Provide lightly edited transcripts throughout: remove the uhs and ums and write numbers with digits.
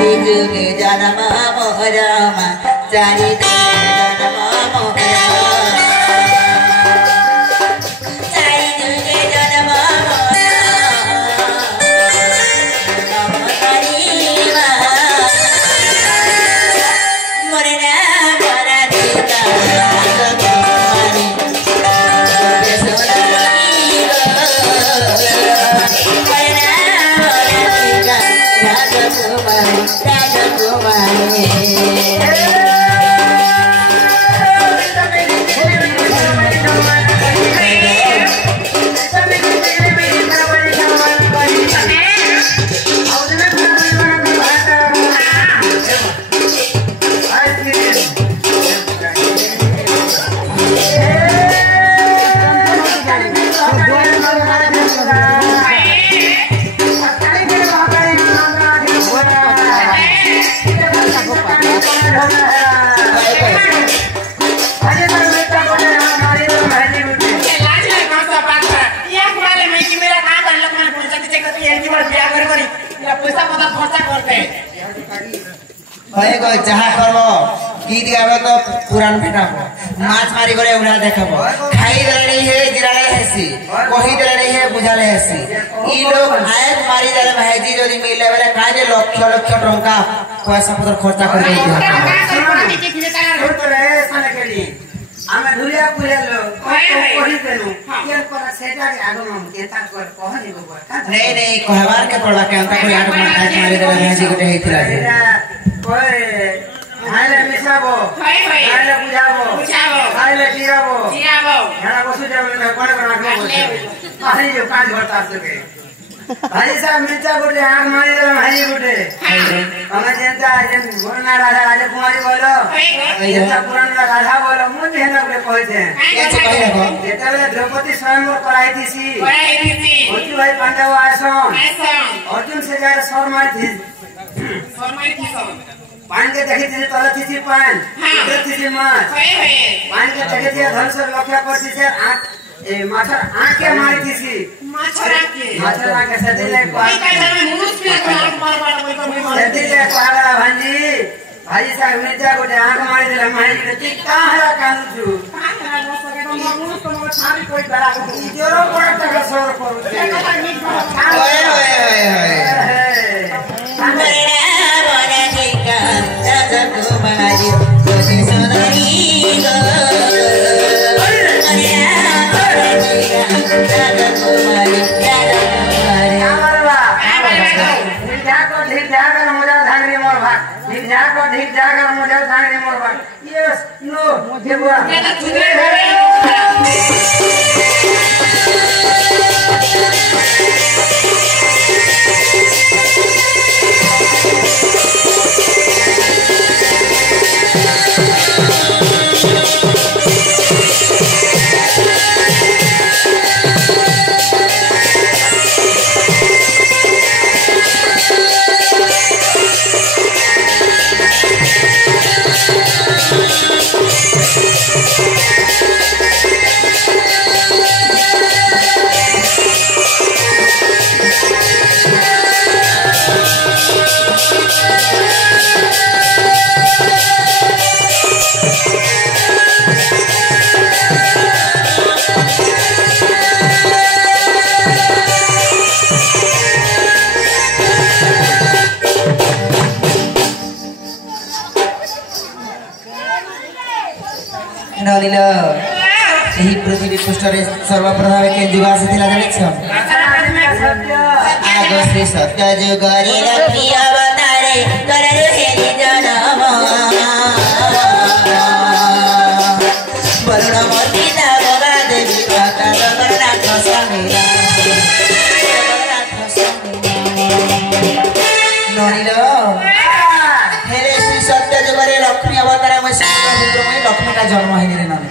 चारि जुगे जन्म मोरमा चारि जुगे जन्म मोरमा चारि जुगे जन्म जहाँ करबो गीत गाबो तो पुराण भेटाबो माछ मारी गले उड़ा देखबो खाई देले नहीं है गिराले हेसी कही देले नहीं है बुझाले हेसी ई लोग आयत मारी देले भाईजी जदी मिले बेले काजे लक्ष लक्ष टंका पैसा पत्र खर्चा कर दे आमे धुलिया पुलिया लो कहि देनु केर पर सेटा के आगो हम केता कर कहनी गो नहीं नहीं कहवार के पड़ला के अंता कोई आठ मार मारी देले भाईजी गोटे हेतिला ओए हाले मिसाबो हाले बुझाबो हाले जिराबो हेला बसु जाबे कोन कोन आगो आही जो काज करता सके भाई साहब मिर्चा गोटे आग मारी दे भाई गोटे हमें जनता जन मोरना राजा राजा कुमारी बोलो जनता पुराना राजा बोलो मुझे हेना गोटे कहते हैं कैसे कहि रखो जेतबे द्रौपदी स्वयंवर कराई थी होती भाई पांडव आसन अर्जुन से जाए सर मारी थी पान के देखी थी तले थी पान इधर थी माछ पान के देखी थी धन से लक्ष्य करती से आंख ए माछर आंख के मारी थी माछर के सदिले सदिले पागला भांजी भाई साहब मिर्जा गोटे आंख मारी देला मारी के ती काहरा कानुछु छारी कोई बड़ा जोरो पड़ तक सोर करू ओए ओए ओए राजकुमारी तुझे सुनाई गो राजकुमारी ठीक जाकर मुझे धांगरी मोर भाग ठीक जाकर मुझे धांगरी मोर भाग यस नो मुझे बुआ यही पृथ्वी पृष्ठरे सर्वप्रथम के जुगा से थिला जानि छ आगो श्री सत्य जुगरे लक्ष्मी अवतारे कररु हेरि जनम वरुण मूर्ति दागवा देवी माता जगन्नाथ स्वामी ननिलो हेरे श्री सत्य जुगरे लक्ष्मी अवतारे मैं लक्ष्मी का जन्म है रे नने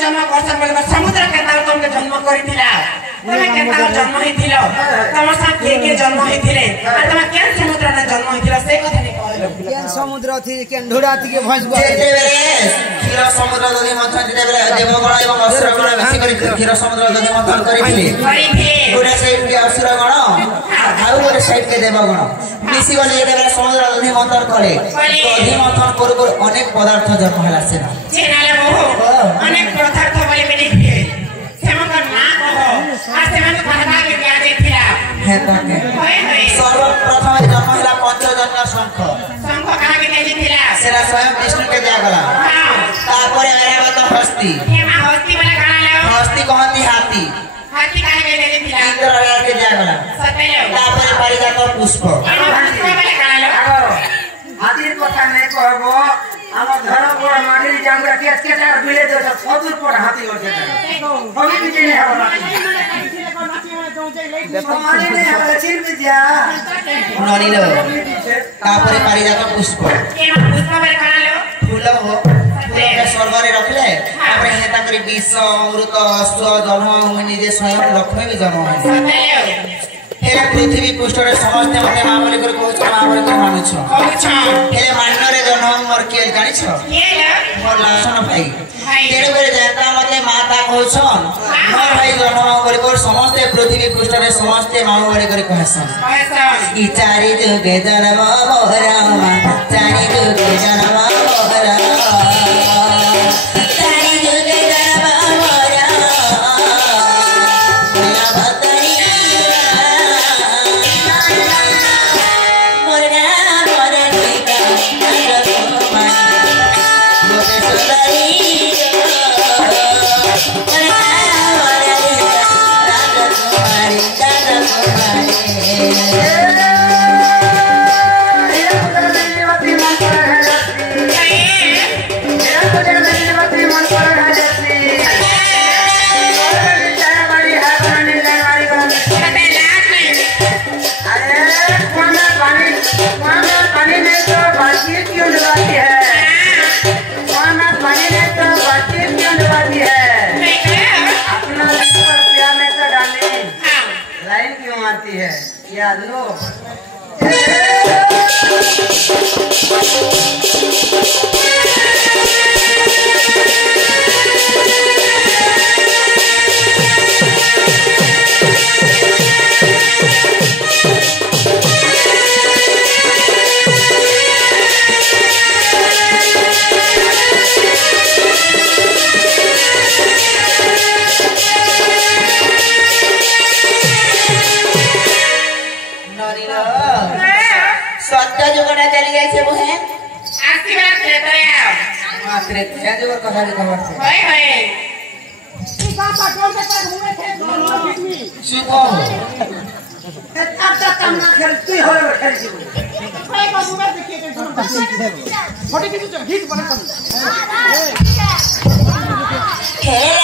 जन्म वर्ष बोले समुद्र के तार तुमके जन्म करिथिला तमे के तार जन्म हिथिलो तमर साथ के जन्म हिथिले आ तमे केन समुद्र ने जन्म हिथिला से कथा ने कहलो केन समुद्र थी केन ढोड़ा थी के भैंस जेते बेले क्षीर समुद्र नदी मंथन जेते बेले देवगण एवं असुरगण मिसी करी क्षीर समुद्र नदी मंथन करिथिले गोटे से असुरगण आउ गोटे गोटे साइड के देवगण मिसी गले एकेबारे समुद्र दधि मंथन कले दधि मंथन करू करू अनेक पदार्थ जन्म होला सेना जेनाले मोह अनेक पदार्थ बोले मिली सेमकर ना कहो आ सेमन कहबा के दिया देखिला हे ताके सर्वप्रथम जन्म होला पंचजन्य शंख कहा के देखिला सेरा स्वयं विष्णु के दिया गला तारपरे आइबा तो हस्ती हेमा हस्ती वाला गाना लाओ हस्ती कहती हाथी हाथी कहा के देखिला इंद्र के दिया गला सतेलो तारपरे पारिजात पुष्प पुष्प वाला गाना लाओ हाथी কথা নাই কহব আমার ধর বড় মাটির জামরা কেট কেটার বিলে দে সদুর পর হাতি হচ্ছে কবি বিজে নেই হবে দেখো মানি নেই হবে চিন বিদ্যা ননিল তারপরে পারিজাত পুষ্প কেমা পুষ্প वाला गाना लाओ फूल हो फूल के स्वर्ग रे रखले तारपरे हेता करी विष अमृत अश्व जन्म होनी जे स्वयं लक्ष्मी भी जन्म होनी सतेलो हे पृथ्वी पृष्ठ रे समस्त मते महाबली कर कहछ महाबली कर मानुछ अच्छा हे मान्न रे जन्म मोर के जानि छ ये ला मोर लासन भाई भाई तेरे बेरे जाता मते माता कहछन मोर भाई जन्म कर कर समस्त पृथ्वी पृष्ठ रे समस्त महाबली कर कहछन पैसा ई चारि जुगे जन्म मोरा चारि जुगे जन्म मोरा चारि जुगे जन्म मोरा मेरा भतरी मोरा मोरा टीका मोरे सुंदरी मोरा मोरा राजकुमारी लाइन क्यों मारती है याद लो सत्य जुगना चली गई से वो है आशीर्वाद देते आओ मात्र तेरा जुग कथा की खबर से होय होय सुको अब तक काम ना खेल तू हो खेल जीव हे